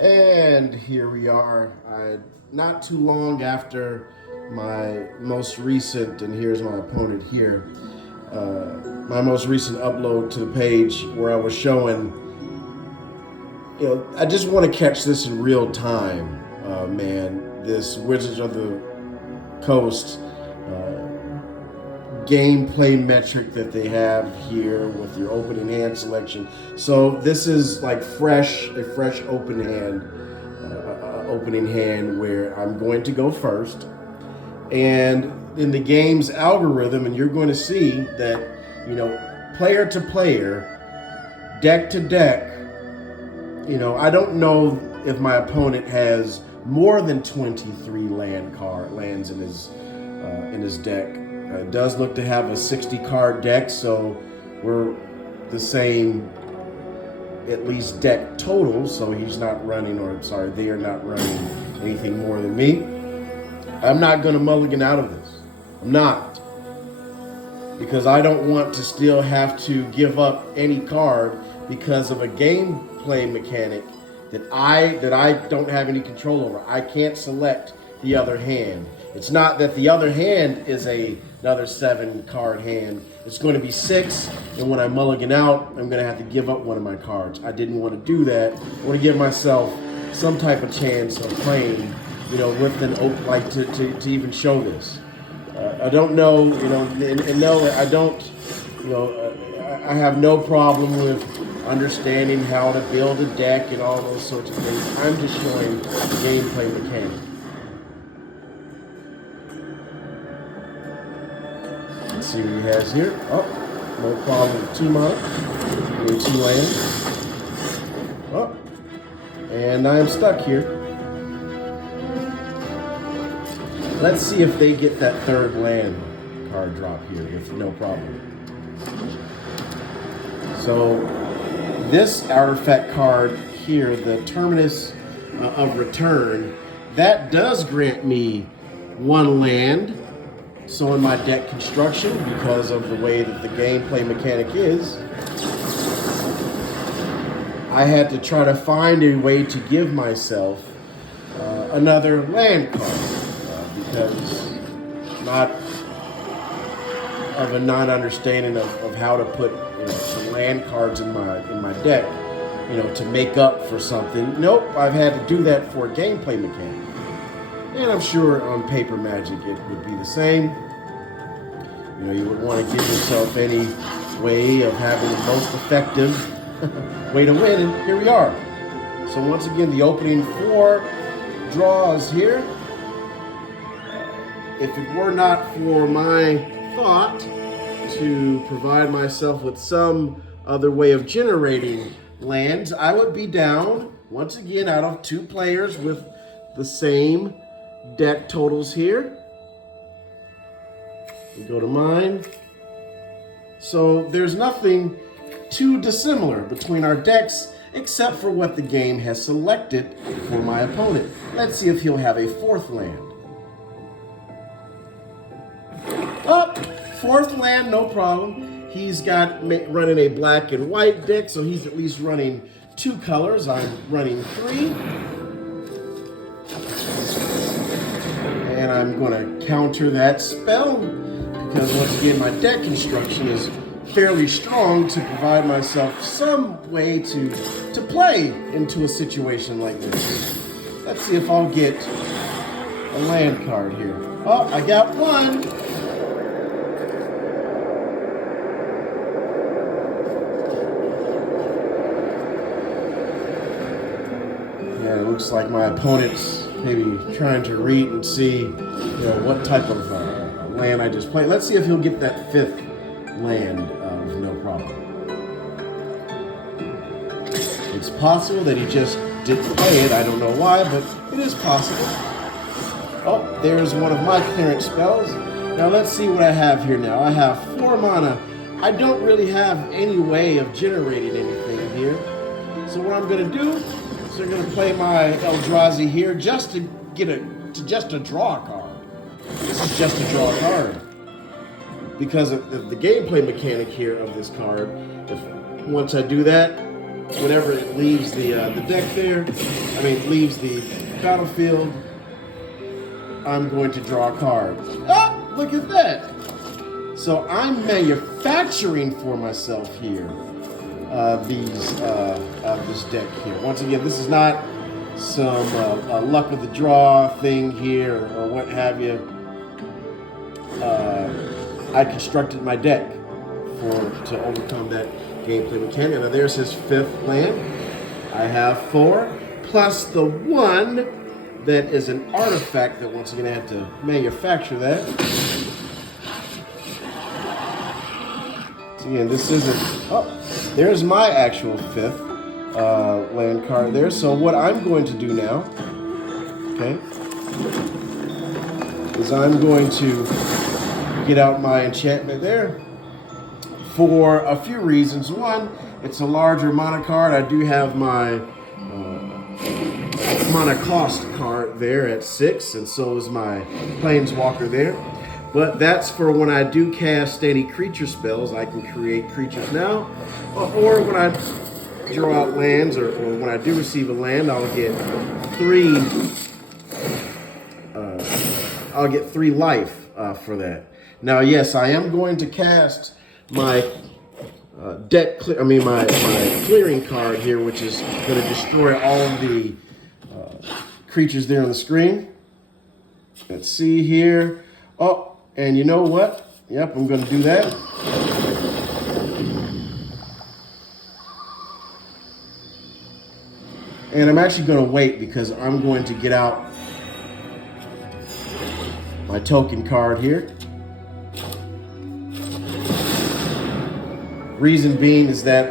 And here we are, not too long after my most recent, and here's my opponent here, my most recent upload to the page where I was showing, I just want to catch this in real time, man. This Wizards of the Coast gameplay metric that they have here with your opening hand selection. So this is like a fresh opening hand where I'm going to go first. And in the game's algorithm, and you're going to see that, player to player, deck to deck, I don't know if my opponent has more than 23 lands in his deck. It does look to have a 60 card deck, so we're the same, at least deck total. So he's not running, they are not running anything more than me. I'm not going to mulligan out of this. I'm not, because I don't want to still have to give up any card because of a gameplay mechanic that I don't have any control over. I can't select the other hand. It's not that the other hand is another 7 card hand. It's going to be 6, and when I mulligan out, I'm going to have to give up one of my cards. I didn't want to do that. I want to give myself some type of chance of playing, with an open, like to even show this. I don't know, and no, I don't, I have no problem with understanding how to build a deck and all those sorts of things. I'm just showing gameplay mechanics. Let's see what he has here. Oh, no problem with 2 mana. Doing 2 lands. Oh, and I am stuck here. Let's see if they get that 3rd land card drop here with no problem. So this artifact card here, the Terminus of Return, that does grant me 1 land. So in my deck construction, because of the way that the gameplay mechanic is, I had to try to find a way to give myself another land card, because not of a non-understanding of how to put some land cards in my deck, to make up for something. Nope, I've had to do that for a gameplay mechanic. And I'm sure on Paper Magic it would be the same. You would want to give yourself any way of having the most effective way to win, and here we are. So once again, the opening 4 draws here. If it were not for my thought to provide myself with some other way of generating lands, I would be down once again out of 2 players with the same deck totals here. We go to mine. So there's nothing too dissimilar between our decks except for what the game has selected for my opponent. Let's see if he'll have a 4th land. Oh, 4th land, no problem. He's got running a black and white deck, so he's at least running 2 colors. I'm running 3. And I'm going to counter that spell, because once again, my deck construction is fairly strong to provide myself some way to play into a situation like this. Let's see if I'll get a land card here. Oh, I got 1. Yeah, it looks like my opponent's maybe trying to read and see, what type of land I just played. Let's see if he'll get that 5th land with no problem. It's possible that he just didn't play it. I don't know why, but it is possible. Oh, there's one of my clearance spells. Now let's see what I have here now. I have 4 mana. I don't really have any way of generating anything here. So what I'm going to do is I'm going to play my Eldrazi here just to draw a card. This is just to draw a card. Because of the gameplay mechanic here of this card, if once I do that, whenever it leaves the deck there, leaves the battlefield, I'm going to draw a card. Ah, look at that. So I'm manufacturing for myself here this deck here. Once again, this is not some luck of the draw thing here or what have you. I constructed my deck to overcome that gameplay mechanic. Now there's his 5th land. I have 4 plus the 1 that is an artifact that once again I had to manufacture that. So again, this isn't. Oh, there's my actual 5th land card there. So what I'm going to do now, okay, is I'm going to get out my enchantment there for a few reasons. One, it's a larger mana card. I do have my mana cost card there at 6, and so is my Planeswalker there. But that's for when I do cast any creature spells. I can create creatures now, or when I draw out lands, or when I do receive a land, I'll get 3. I'll get 3 life for that. Now, yes, I am going to cast my my clearing card here, which is going to destroy all of the creatures there on the screen. Let's see here. Oh, and you know what? Yep, I'm going to do that. And I'm actually going to wait because I'm going to get out my token card here. Reason being is that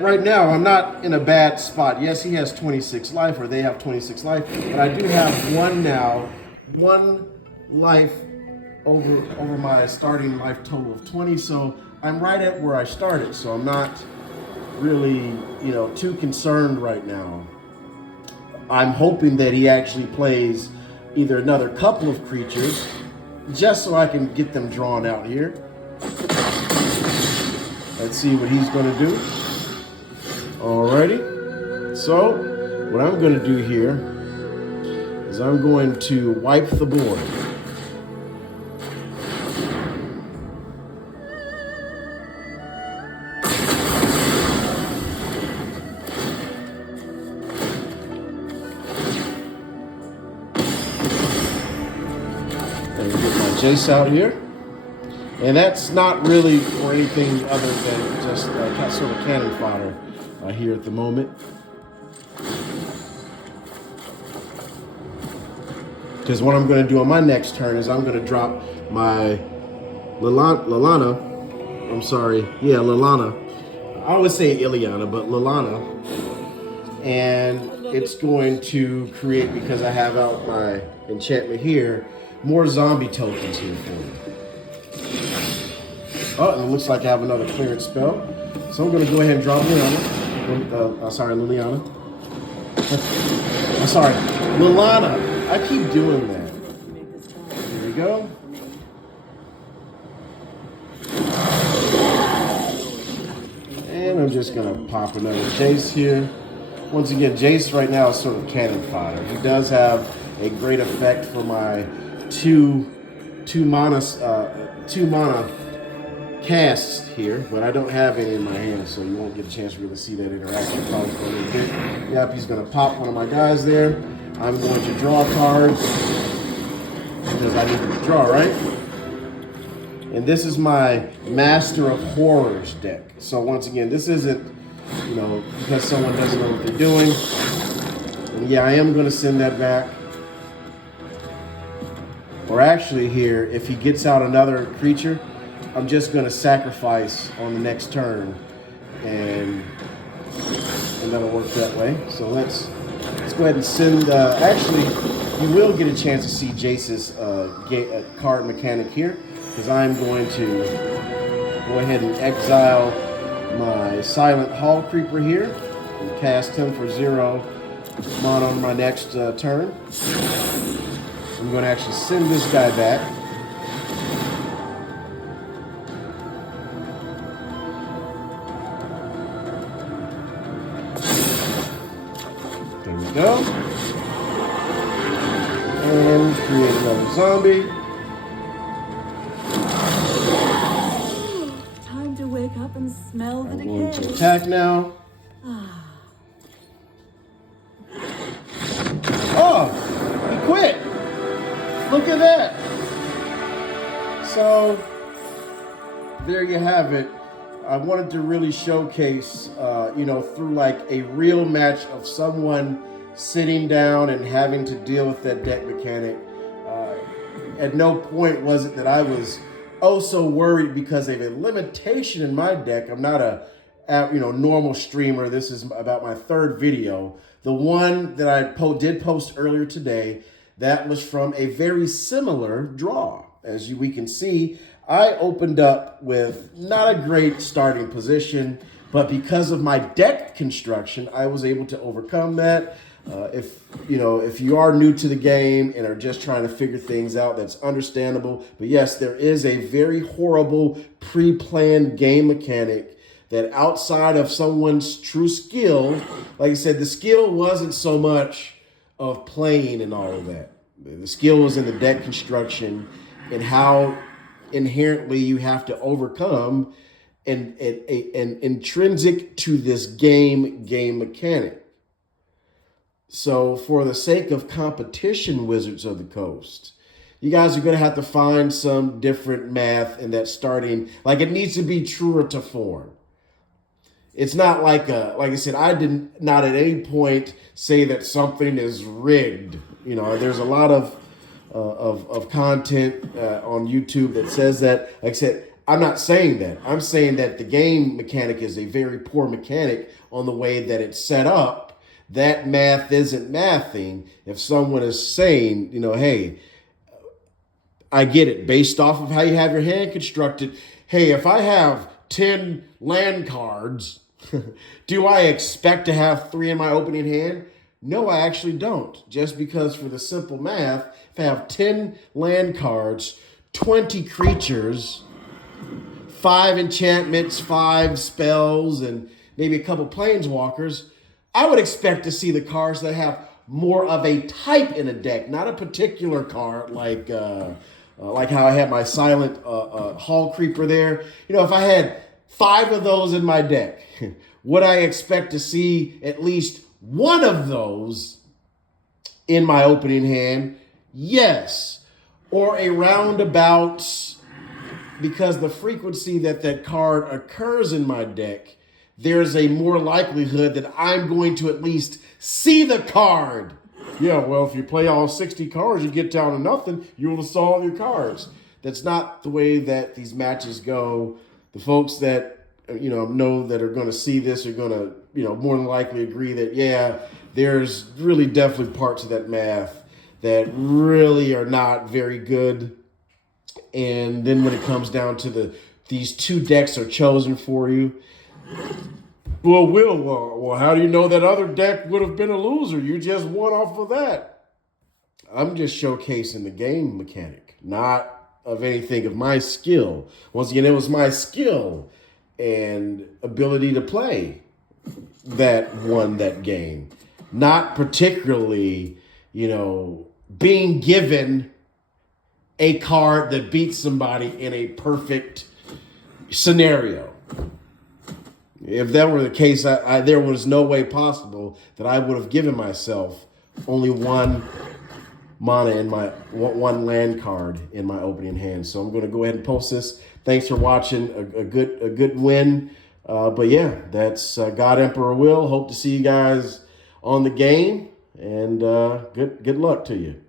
right now, I'm not in a bad spot. Yes, he has 26 life, or they have 26 life, but I do have 1 life over my starting life total of 20, so I'm right at where I started, so I'm not really, too concerned right now. I'm hoping that he actually plays either another couple of creatures, just so I can get them drawn out here. Let's see what he's going to do. Alrighty. So, what I'm going to do here is I'm going to wipe the board. And get my Jace out here. And that's not really for anything other than just sort of cannon fodder here at the moment. Because what I'm going to do on my next turn is I'm going to drop my Liliana. I always say Ileana, but Liliana. And it's going to create, because I have out my enchantment here, more zombie tokens here for me. Oh, and it looks like I have another clearance spell. So I'm going to go ahead and drop Liliana. Liliana. Liliana. I keep doing that. Here we go. And I'm just going to pop another Jace here. Once again, Jace right now is sort of cannon fodder. He does have a great effect for my two mana casts here, but I don't have any in my hand, so you won't get a chance to really see that interaction probably for a little bit. Yep, he's going to pop one of my guys there. I'm going to draw a card because I need to draw, right? And this is my Master of Horrors deck. So once again, this isn't, because someone doesn't know what they're doing. And yeah, I am going to send that back. Or actually here, if he gets out another creature, I'm just going to sacrifice on the next turn, and that'll work that way. So let's go ahead and send. Actually, you will get a chance to see Jace's card mechanic here, because I'm going to go ahead and exile my Silent Hall Creeper here and cast him for 0 mana on my next turn. I'm going to actually send this guy back. There we go. And create another zombie. Time to wake up and smell the decay. I'm going to attack now. Oh, he quit. Look at that. So there you have it. I wanted to really showcase, through like a real match of someone sitting down and having to deal with that deck mechanic. At no point was it that I was so worried because of a limitation in my deck. I'm not a normal streamer. This is about my third video. The one that I did post earlier today, that was from a very similar draw. As we can see, I opened up with not a great starting position, but because of my deck construction, I was able to overcome that. If you are new to the game and are just trying to figure things out, that's understandable. But yes, there is a very horrible pre-planned game mechanic that outside of someone's true skill, like I said, the skill wasn't so much of playing and all of that. The skill was in the deck construction and how inherently you have to overcome and intrinsic to this game mechanic. So for the sake of competition, Wizards of the Coast, you guys are going to have to find some different math in that starting. Like, it needs to be truer to form. It's not like I said, I did not at any point say that something is rigged. There's a lot of content on YouTube that says that. Like I said, I'm not saying that. I'm saying that the game mechanic is a very poor mechanic on the way that it's set up. That math isn't mathing. If someone is saying, hey, I get it based off of how you have your hand constructed. Hey, if I have 10 land cards, do I expect to have 3 in my opening hand? No, I actually don't. Just because for the simple math, if I have 10 land cards, 20 creatures, 5 enchantments, 5 spells, and maybe a couple planeswalkers, I would expect to see the cards that have more of a type in a deck, not a particular card like how I had my Silent Hall Creeper there. If I had 5 of those in my deck, would I expect to see at least one of those in my opening hand? Yes. Or a roundabout, because the frequency that card occurs in my deck, there's a more likelihood that I'm going to at least see the card. Yeah, well, if you play all 60 cards, you get down to nothing, you will saw all your cards. That's not the way that these matches go. The folks that know that are going to see this are going to, more than likely agree that, yeah, there's really definitely parts of that math that really are not very good. And then when it comes down to these 2 decks are chosen for you. Well, how do you know that other deck would have been a loser? You just won off of that. I'm just showcasing the game mechanic, not of anything of my skill. Once again, it was my skill and ability to play that won that game. Not particularly, being given a card that beats somebody in a perfect scenario. If that were the case, there was no way possible that I would have given myself only 1 mana in my one land card in my opening hand. So I'm going to go ahead and post this. Thanks for watching. A good win. But yeah, that's God Emperor Will. Hope to see you guys on the game, and good luck to you.